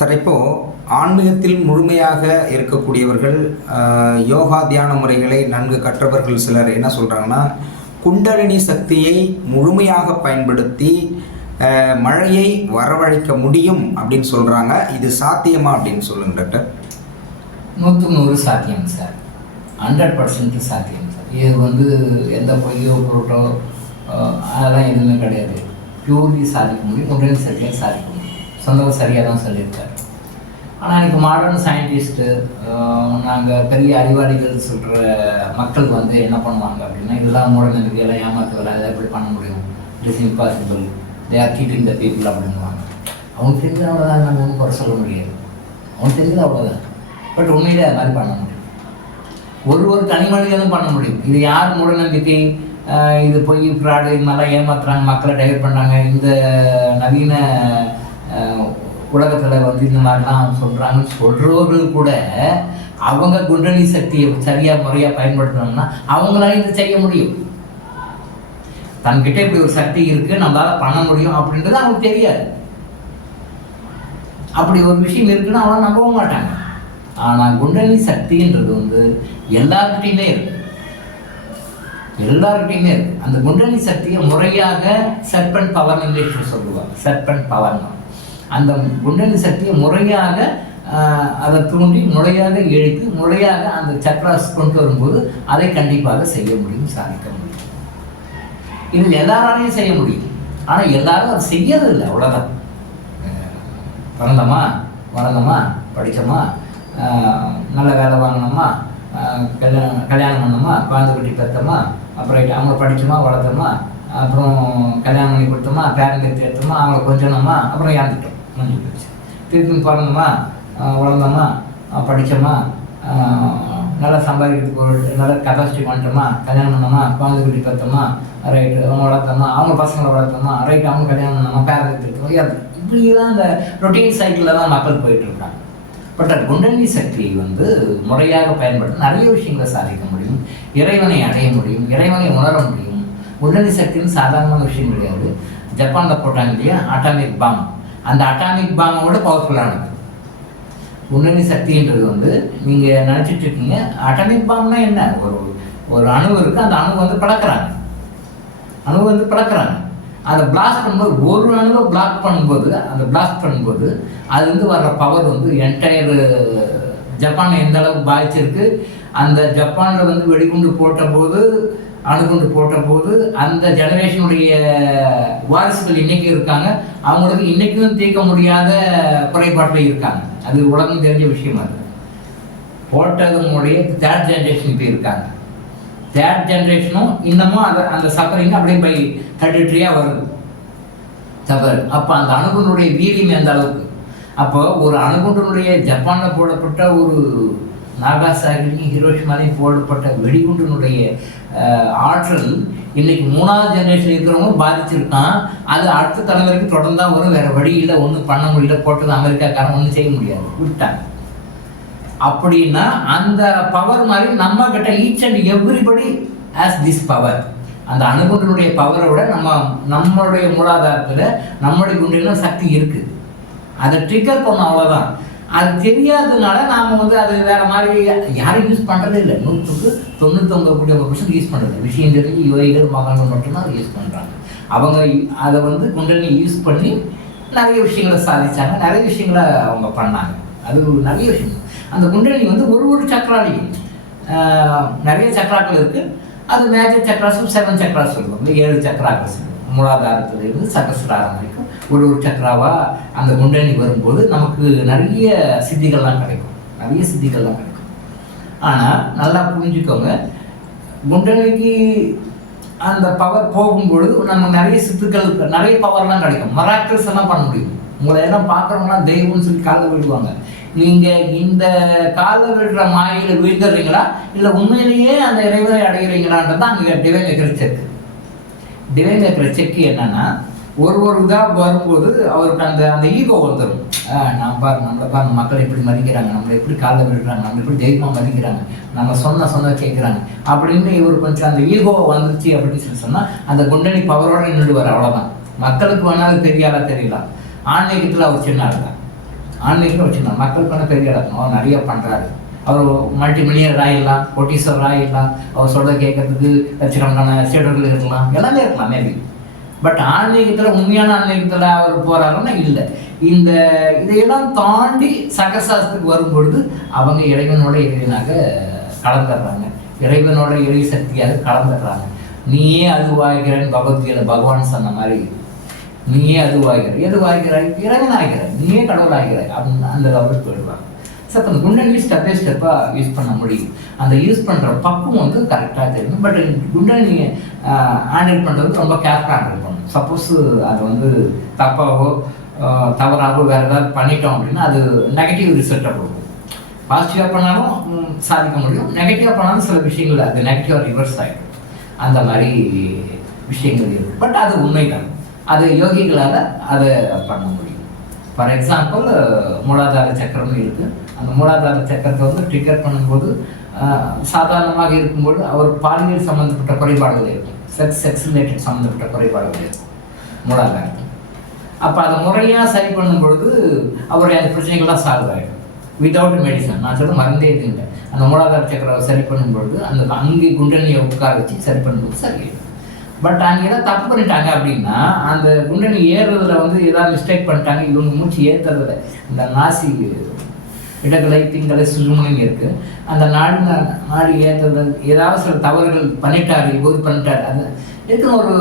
Sir இப்போ ஆன்மீகத்தில் முழுமையாக இருக்கக்கூடியவர்கள் யோகா தியான முறைகளை நன்கு கற்றவர்கள் சிலர் என்ன சொல்கிறாங்கன்னா குண்டலினி சக்தியை முழுமையாக பயன்படுத்தி மழையை வரவழைக்க முடியும் அப்படின்னு சொல்கிறாங்க இது சாத்தியமா அப்படின்னு சொல்லுங்க டாக்டர். நூற்றுக்கு நூறு சாத்தியம் சார். ஹண்ட்ரட் பர்சன்ட் சாத்தியம் சார். இது வந்து எந்த பொய்யோ பொருட்டோ அதெல்லாம் எதுவுமே கிடையாது. பியூர்லி சாதிக்க முடியும் உடனே சரியாக சாதிக்க முடியும் சொந்தம் சரியாக தான் சொல்லியிருக்காரு. ஆனால் இன்னைக்கு மாடர்ன் சயின்டிஸ்ட்டு நாங்கள் பெரிய அறிவாளிகள் சொல்கிற மக்கள் வந்து என்ன பண்ணுவாங்க அப்படின்னா இதெல்லாம் மூட நம்பிக்கையெல்லாம் ஏமாற்றுவதில்லை அதை எப்படி பண்ண முடியும்? It is impossible they are cheating the people அப்படின்வாங்க அவங்க தெரிஞ்சது அவ்வளோதான் நம்ம ஒன்றும் குறை சொல்ல முடியாது. அவங்க தெரிஞ்சது அவ்வளோதான் பட் உண்மையிலே அது மாதிரி பண்ண முடியும். ஒரு ஒரு தனி மனிதனும் பண்ண முடியும். இது யார் மூட நம்பிக்கை? இது பொய் ஃப்ராடு இது மாதிரிலாம் ஏமாத்துறாங்க மக்களை டைவர்ட் பண்ணுறாங்க இந்த நவீன உலகத்தில் வந்து இந்த மாதிரிலாம் சொல்கிறாங்கன்னு சொல்கிறவர்கள் கூட அவங்க குண்டலி சக்தியை சரியாக முறையாக பயன்படுத்தினோம்னா அவங்களால இதை செய்ய முடியும். தன்கிட்ட இப்படி ஒரு சக்தி இருக்கு நம்மளால பண்ண முடியும் அப்படின்றது அவங்களுக்கு தெரியாது. அப்படி ஒரு விஷயம் இருக்குன்னு அவங்களாம் நம்பவும் மாட்டாங்க. ஆனால் குண்டலி சக்தின்றது வந்து எல்லார்கிட்டையுமே இருக்கு. எல்லார்கிட்டையுமே இருக்கு. அந்த குண்டலி சக்தியை முறையாக சர்பன் பவர் இங்கிலீஷில் சொல்லுவாங்க. சர்பன் பவர்னா அந்த குண்டலி சக்தியை முறையாக அதை தூண்டி முறையாக இழுத்து முறையாக அந்த சக்ராஸ் கொண்டு வரும்போது அதை கண்டிப்பாக செய்ய முடியும் சாதிக்க முடியும். இது எல்லாராலையும் செய்ய முடியும். ஆனால் எல்லாரும் அதை செய்யறது இல்லை அவ்வளோதான் பிறந்தோமா வளர்ந்தோமா படித்தோமா நல்ல வேலை வாங்கினோமா கல்யாணம் கல்யாணம் பண்ணோமா குழந்தை குட்டி பெற்றோமா அப்புறம் அவங்க படித்தோமா வளர்த்தோமா அப்புறம் கல்யாணம் பண்ணி கொடுத்தோமா பேரண்ட் எடுத்தோமா அவங்களை கொஞ்சமா அப்புறம் இறந்துட்டோம். முடிஞ்சு போச்சு திருப்பி பிறந்தோமா வளர்ந்தோமா? படித்தோமா? நல்லா சம்பாதிக்கிறதுக்கு ஒரு நல்ல கெப்பாசிட்டி பண்ணிட்டோமா கல்யாணம் பண்ணோமா? குழந்தை குட்டி பார்த்தோமா ரைட்டு அவங்க வளர்த்தோமா? அவங்க பசங்களை வளர்த்தோமா? ரைட் அவங்க கல்யாணம் பண்ணோமா? பேரண்ட் எடுத்தோமா இப்படி தான் அந்த ரொட்டீன் சைக்கிளில் தான் மக்கள் போயிட்டுருக்காங்க பட் அது குண்டலினி சக்தி வந்து முறையாக பயன்படுத்தி நிறைய விஷயங்களை சாதிக்க முடியும். இறைவனை அடைய முடியும். இறைவனை உணர முடியும். குண்டலி சக்தின்னு சாதாரணமான விஷயம் கிடையாது. ஜப்பானில் போட்டாங்க இல்லையா? அட்டாமிக் பாம் அந்த அட்டாமிக் பாமோட பவர்ஃபுல்லானது குண்டலினி சக்தின்றது வந்து நீங்கள் நினச்சிட்டு இருக்கீங்க அட்டாமிக் பாம்னா என்ன? ஒரு ஒரு அணு இருக்குது அந்த அணு வந்து பழக்கிறாங்க அணு வந்து பழக்கிறாங்க அந்த பிளாஸ்ட் பண்ணும்போது ஒரு அணுவை பிளாக் பண்ணும்போது அந்த பிளாஸ்ட் பண்ணும்போது அதுலேருந்து வர்ற பவர் வந்து என்டையர் ஜப்பானை எந்த அளவுக்கு பாதிச்சிருக்கு அந்த ஜப்பானில் வந்து வெடிகுண்டு போட்டபோது அணுகுண்டு போட்டபோது அந்த ஜெனரேஷனுடைய வாரிசுகள் இன்றைக்கும் இருக்காங்க. அவங்களுக்கு இன்றைக்கும் தீர்க்க முடியாத குறைபாட்டில் இருக்காங்க. அது உலகம் தெரிஞ்ச விஷயம் அது. போட்டதுனுடைய தேர்ட் ஜென்ரேஷன் இப்போ இருக்காங்க. தேர்ட் ஜென்ரேஷனும் இன்னமும் அந்த அந்த சஃபரிங் அப்படியே பை தேர்ட்டி வருது. சஃபர் அப்போ அந்த அணுகுண்டுடைய வீரியம் எந்த அளவுக்கு? அப்போ ஒரு அணுகுண்டினுடைய ஜப்பானில் போடப்பட்ட ஒரு நாகாசாகிலையும் ஹிரோஷிமாலையும் போடப்பட்ட வெடிகுண்டினுடைய ஆற்றல். இன்னைக்கு மூணாவது ஜென்ரேஷன் இருக்கிறவங்க பாதிச்சிருக்கான். அது அடுத்த தலைமுறைக்கு தொடர்ந்தா வரும். வேற வழி இல்லை ஒன்றும் பண்ண முடியல போட்டது அமெரிக்காக்காரன் ஒன்றும் செய்ய முடியாது. விட்டாங்க அப்படின்னா அந்த பவர் மாதிரி நம்ம கிட்ட each and everybody has this power அந்த அணுகுண்டினுடைய பவரை விட நம்ம நம்மளுடைய மூலாதாரத்தில் நம்மளுடைய குண்டில சக்தி இருக்குது அதை ட்ரிகர் பண்ணும் அவ்வளோதான் அது தெரியாததுனால நாம் வந்து அது வேற மாதிரி யாரும் யூஸ் பண்ணுறதே இல்லை. நூற்றுக்கு தொண்ணூத்தொம்பது ஒரு பர்சன்ட் யூஸ் பண்ணுறது விஷயம் தெரிஞ்சு யோகிகள் மகன்கள் மட்டும்தான் அதை யூஸ் பண்ணுறாங்க அவங்க அதை வந்து குண்டலினி யூஸ் பண்ணி நிறைய விஷயங்களை சாதித்தாங்க நிறைய விஷயங்களை அவங்க பண்ணாங்க. அது ஒரு நிறைய விஷயம். அந்த குண்டலினி வந்து ஒரு ஒரு சக்கராலையும் நிறைய சக்கராக்கள் இருக்குது அது மேஜர் சக்கராஸும் செவன் சக்கராஸ் இருக்கும் ஏழு சக்கராக்கள் மூலாதாரத்திலிருந்து சகசிராரம் வரைக்கும் ஒரு ஒரு சக்கராவா அந்த குண்டலினி வரும்போது நமக்கு நிறைய சித்திகள்லாம் கிடைக்கும். நிறைய சித்திகள்லாம் கிடைக்கும். ஆனால் நல்லா புரிஞ்சுக்கோங்க குண்டலினிக்கு அந்த பவர் போகும்பொழுது நம்ம நிறைய சித்துக்கள் நிறைய பவர்லாம் கிடைக்கும். மராக்டர்ஸ் எல்லாம் பண்ண முடியும். உங்களை எல்லாம் பார்க்குறோம்னா தெய்வம்னு சொல்லி காலில் விழுவாங்க. நீங்கள் இந்த காலில் விழுற மாயில விழுந்துடுறீங்களா? இல்லை உண்மையிலேயே அந்த இறைவரை அடைகிறீங்களான்றது தான் அங்கே டிவைன் வைக்கிற செக் டிவைன் வைக்கிற செக் என்னன்னா ஒரு ஒரு இதாக வரும்போது அவருக்கு அந்த அந்த ஈகோ வந்துடும் நான் பாரு நம்மளை பாரு மக்கள் எப்படி மதிக்கிறாங்க நம்மளை எப்படி காலைல விடுறாங்க நம்மளை எப்படி தெய்வமாக மதிக்கிறாங்க நம்ம சொன்ன சொன்ன கேட்குறாங்க அப்படின்னு இவர் கொஞ்சம் அந்த ஈகோ வந்துச்சு அப்படின்னு சொல்லி சொன்னால் அந்த குண்டணி பவரோட நின்றுடுவார் அவ்வளோதான் மக்களுக்கு வேணாலும் தெரியாதா தெரியல. ஆன்மீகத்தில் அவர் சின்ன ஆள் தான். ஆன்லைனில் ஒரு சின்ன மக்களுக்கு வேணால் பெரிய இடம் அவர் நிறைய பண்ணுறாரு அவர் மல்டி மில்லியனர் ஆகிடலாம் கோட்டீஸ்வரர் ஆகிடலாம் அவர் சொல்கிறத கேட்கறதுக்கு லட்சக்கணக்கான சீடர்கள் இருக்கலாம் எல்லாமே இருக்கலாம் மேபி பட் ஆன்மீகத்தில் உண்மையான ஆன்மீகத்தில் அவர் போகிறாருன்னா இல்லை. இந்த இதையெல்லாம் தாண்டி சகசாஸ்திரத்துக்கு வரும்பொழுது அவங்க இறைவனோட இறைவனாக கலந்துடுறாங்க. இறைவனோட இறை சக்தியாக கலந்துடுறாங்க. நீயே அதுவாகிறன்னு பகவத்கீதை பகவான் சொன்ன மாதிரி. நீயே அதுவாகிற எதுவாகிறாய்? இறைவன் ஆகிறாய் நீயே கடவுள் ஆகிறாய் அப்படின்னு அந்த லெவலுக்கு போயிடுவாங்க. சார் அந்த குண்டன் குண்டலி ஸ்டெப் பை ஸ்டெப்பாக யூஸ் பண்ண முடியும். அந்த யூஸ் பண்ணுற பக்கம் வந்து கரெக்டாக தெரியும். பட் குண்டன் நீங்கள் ஹேண்டில் பண்ணுறது ரொம்ப கேர்ஃபுல்லாக ஹேண்டில் பண்ணணும் சப்போஸ் அது வந்து தப்பாகவோ தவறாகவோ வேறு ஏதாவது பண்ணிட்டோம் அப்படின்னா அது நெகட்டிவ் ரிசல்ட்டாக கொடுக்கும். பாசிட்டிவாக பண்ணாலும் சாதிக்க முடியும். நெகட்டிவாக பண்ணாலும் சில விஷயங்கள் அது நெகட்டிவாக ரிவர்ஸ் ஆகிடும் அந்த மாதிரி விஷயங்கள் இருக்கும் பட் அது உண்மைதான். அது யோகிகளால் அதை பண்ண முடியும். ஃபார் எக்ஸாம்பிள் uh, மூலாதார சக்கரமும் இருக்குது அந்த மூலாதார சக்கரத்தை வந்து ட்ரிகர் பண்ணும்போது சாதாரணமாக இருக்கும்போது அவர் பாலியல் சம்மந்தப்பட்ட குறைபாடுகள் இருக்கும். செக்ஸ் செக்ஸ் ரிலேட்டட் சம்மந்தப்பட்ட குறைபாடுகள் இருக்கும். மூலாதாரத்தில். அப்போ அதை முறையாக சரி பண்ணும் பொழுது அவருடைய அந்த பிரச்சனைகள்லாம் சால்வ் ஆகிடும் வித்தவுட் மெடிசன் நான் சொல்ல மருந்தே இது இல்லை அந்த மூலாதார சக்கரம் சரி பண்ணும்பொழுது அந்த அங்கே குண்டனியை உட்கார வச்சு சரி பண்ணும்போது சரியாயிடும் பட் அங்கே ஏதாவது தப்பு பண்ணிட்டாங்க அப்படின்னா அந்த குண்டனி ஏறுறதுல வந்து ஏதாவது மிஸ்டேக் பண்ணிட்டாங்க இவங்க மூச்சு ஏற்றுறதுல இந்த நாசி இடகலை திங்களை சுழுமுனைன்னு இருக்குது அந்த நாடு நாடு ஏற்றுறது ஏதாவது சில தவறுகள் பண்ணிட்டாரு இது பண்ணிட்டாரு. அந்த இதுக்குன்னு ஒரு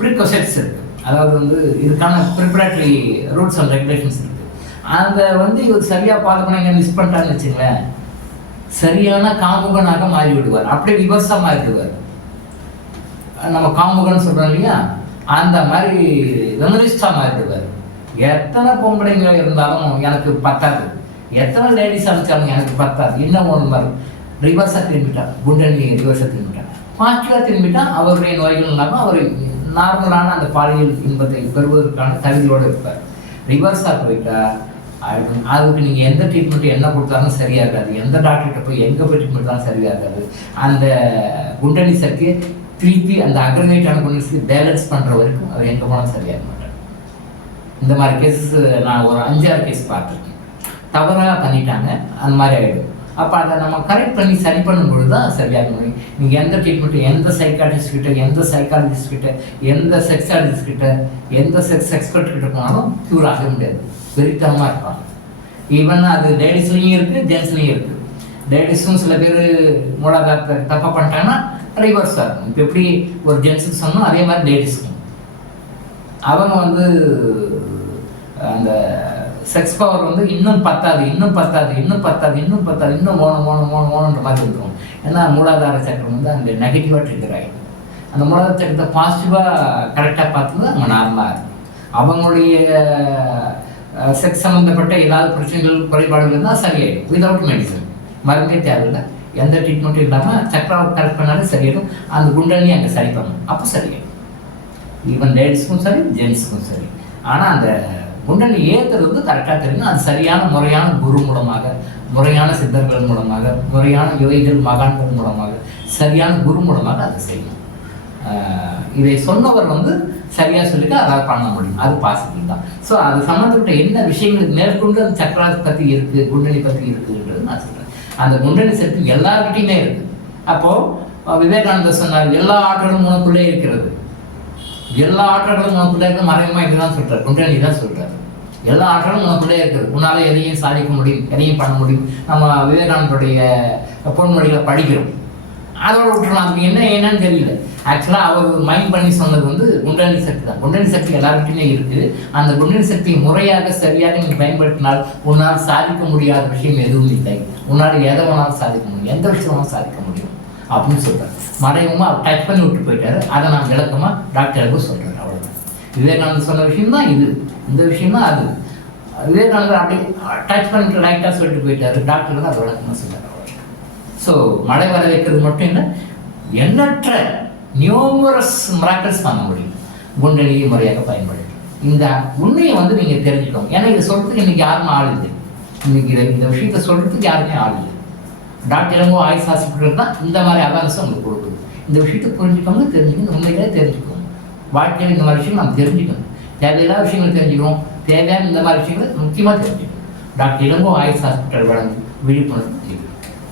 ப்ரீகொசெட்ஸ் இருக்குது அதாவது வந்து இதுக்கான ப்ரிப்பரேட்டரி ரூல்ஸ் அண்ட் ரெகுலேஷன்ஸ் இருக்குது அந்த வந்து இவர் சரியாக பார்க்கணும் பண்ணி மிஸ் பண்ணிட்டாங்கன்னு வச்சுங்களேன் சரியான காம்பனாக மாறி விடுவார் அப்படியே விவசாயமாக மாறிடுவார். நம்ம காமுகன்னு சொல்கிறோம் இல்லையா? அந்த மாதிரி வெமரிஸ்டாக மாறிடுவார். எத்தனை பொம்பளைங்க இருந்தாலும் எனக்கு பத்தாது. எத்தனை லேடிஸ் அடித்தாலும் எனக்கு பத்தாது. இன்னும் ஒன்று மாதிரி ரிவர்ஸாக திரும்பிட்டார். குண்டனி ரிவர்ஸாக திரும்பிட்டார். பாசிட்டிவாக திரும்பிட்டால் அவருடைய நோய்கள் இல்லாமல் அவர் நார்மலான அந்த பாலியல் இன்பத்தை பெறுவதற்கான தகுதியோடு இருப்பார். ரிவர்ஸாக போயிட்டா அது அதுக்கு நீங்கள் எந்த ட்ரீட்மெண்ட் என்ன கொடுத்தாலும் சரியாக இருக்காது எந்த டாக்டர்கிட்ட போய் எங்கே போய் ட்ரீட்மெண்ட் தான் சரியாக இருக்காது அந்த குண்டனி சக்தி திருப்பி அந்த அக்ரவேட்டான குண்டனி பேலன்ஸ் பண்ணுற வரைக்கும் அவர் எங்கே போனாலும் சரியாக மாட்டார். இந்த மாதிரி கேஸஸ் நான் ஒரு அஞ்சாறு கேஸ் பார்த்துருக்கேன். தவறாக பண்ணிட்டாங்க அந்த மாதிரி ஆகிடும் அப்போ அதை நம்ம கரெக்ட் பண்ணி சரி பண்ணும்பொழுது தான் சரியாக முடியும். நீங்கள் எந்த ட்ரீட்மெண்ட்டு எந்த சைக்காலஜிஸ்ட் கிட்ட எந்த சைக்காலஜிஸ்ட் கிட்ட எந்த செக்ஸாலஜிஸ்ட் கிட்ட எந்த செக்ஸ் எக்ஸ்பர்ட் கிட்ட போனாலும் க்யூர் ஆக முடியாது. வெறித்தனமாக இருப்பாங்க. ஈவன் அது லேடிஸ்லையும் இருக்குது ஜென்ஸ்லையும் இருக்குது லேடிஸும் சில பேர் மூலாதாரத்தை தப்பாக பண்ணிட்டாங்கன்னா ரிவர்ஸாக இருக்கும் இப்போ எப்படி ஒரு ஜென்ஸுக்கு சொன்னோம் அதே மாதிரி லேடிஸ்க்கும் அவங்க வந்து அந்த செக்ஸ் பவர் வந்து இன்னும் பத்தாது இன்னும் பத்தாது இன்னும் பத்தாது இன்னும் பத்தாது இன்னும் மோனம் மோனம் மோனம் மோனன்ற மாதிரி இருக்கும். ஏன்னா மூலாதார சக்கரம் வந்து அந்த நெகட்டிவாக ட்ரிகர் ஆகிடும் அந்த மூலாதார சக்கரத்தை பாசிட்டிவாக கரெக்டாக பார்த்தது அவங்க நார்மலாக இருக்கும். அவங்களுடைய செக்ஸ் சம்மந்தப்பட்ட ஏதாவது பிரச்சனைகள் குறைபாடுகள் இருந்தால் சரியாயிடும். விதவுட் மெடிசன் மருந்தே தேவையில்லை. எந்த ட்ரீட்மெண்ட்டும் இல்லாமல் சக்கராவை கரெக்ட் பண்ணாலும் சரியாயிடும். அந்த குண்டலி அங்கே சரி பண்ணும் அப்போ சரியாயிடும். ஈவன் லேடிஸ்க்கும் சரி ஜென்ஸுக்கும் சரி. ஆனால் அந்த குண்டலி ஏற்றுறது வந்து கரெக்டாக தெரியும். அது சரியான முறையான குரு மூலமாக முறையான சித்தர்கள் மூலமாக முறையான யோகிகள் மகான்கள் மூலமாக சரியான குரு மூலமாக அதை செய்யணும். இதை சொன்னவர் வந்து சரியாக சொல்லிட்டு அதை பண்ண முடியும். அது பாசிட்டிவ் தான். ஸோ அது சம்மந்தப்பட்ட என்ன விஷயங்கள் மேற்கொண்டு அந்த சக்கராத் பற்றி இருக்குது குண்டலி பற்றி இருக்குன்றது நான் சொல்கிறேன் அந்த குண்டலி சக்தி எல்லாருக்கிட்டையுமே இருக்குது அப்போது விவேகானந்தர் சொன்னார் எல்லா ஆற்றலும் உனக்குள்ளே இருக்கிறது. எல்லா ஆற்றலும் உனக்குள்ளே இருக்கு மறைமுகமாக இதுதான் சொல்கிறார் குண்டலி தான் சொல்கிறார் எல்லா ஆற்றலும் உனக்குள்ளே இருக்குது உன்னால் எதையும் சாதிக்க முடியும் எதையும் பண்ண முடியும். நம்ம விவேகானந்தருடைய பொன்மொழிகளை படிக்கிறோம். அதோட விட்டுருவாங்க. என்ன என்னன்னு தெரியல. ஆக்சுவலாக அவர் மைண்ட் பண்ணி சொன்னது வந்து குண்டலி சக்தி தான். குண்டலி சக்தி எல்லாருக்கிட்டையுமே இருக்குது. அந்த குண்டலி சக்தியை முறையாக சரியாக நீங்கள் பயன்படுத்தினால் உன்னால் சாதிக்க முடியாத விஷயம் எதுவும் இல்லை. உன்னால் எதை வேணாலும் சாதிக்க முடியும். எந்த விஷயம் வேணாலும் சாதிக்க முடியும். அப்படின்னு சொல்கிறார் மறைமுகமாக அவர் டச் பண்ணி விட்டு போயிட்டாரு. அதை நான் விளக்கமாக டாக்டருக்கு சொல்கிறேன் அவ்வளோதான் விவேகானந்தர் சொன்ன விஷயம் தான் இது. இந்த விஷயம் தான் அது. விவேகானந்தர் அப்படி டச் பண்ணிட்டு லைட்டாக சொல்லிட்டு போயிட்டாரு. டாக்டர் தான் அதை விளக்கமாக சொல்கிறார் ஸோ மழை வர வைக்கிறது மட்டும் இல்லை எண்ணற்ற நியூமரஸ் மிராக்கல்ஸ் பண்ண முடியும். குண்டலியை முறையாக பயன்படுத்தி. இந்த உண்மையை வந்து நீங்கள் தெரிஞ்சுக்கணும். ஏன்னா இதை சொல்கிறதுக்கு இன்னைக்கு யாரும் ஆள் இல்லை. இன்னைக்கு இதை இந்த விஷயத்த சொல்கிறதுக்கு யாருமே ஆள் இல்லை. டாக்டர் இளங்கோ ஆயுஷ் ஹாஸ்பிட்டல் தான் இந்த மாதிரி அவேர்னஸ் உங்களுக்கு கொடுக்குது. இந்த விஷயத்தை புரிஞ்சுக்கோங்க தெரிஞ்சுக்கணும். உண்மையிலே தெரிஞ்சுக்கணும். வாழ்க்கையில் இந்த மாதிரி விஷயம் நம்ம தெரிஞ்சுக்கணும். தேவையில்லாத விஷயங்கள் தெரிஞ்சுக்கணும் தேவையான இந்த மாதிரி விஷயங்களை முக்கியமாக தெரிஞ்சுக்கணும். டாக்டர் இளங்கோ ஆயுஷ் ஹாஸ்பிட்டல் வழங்கும் விழிப்புணர்வு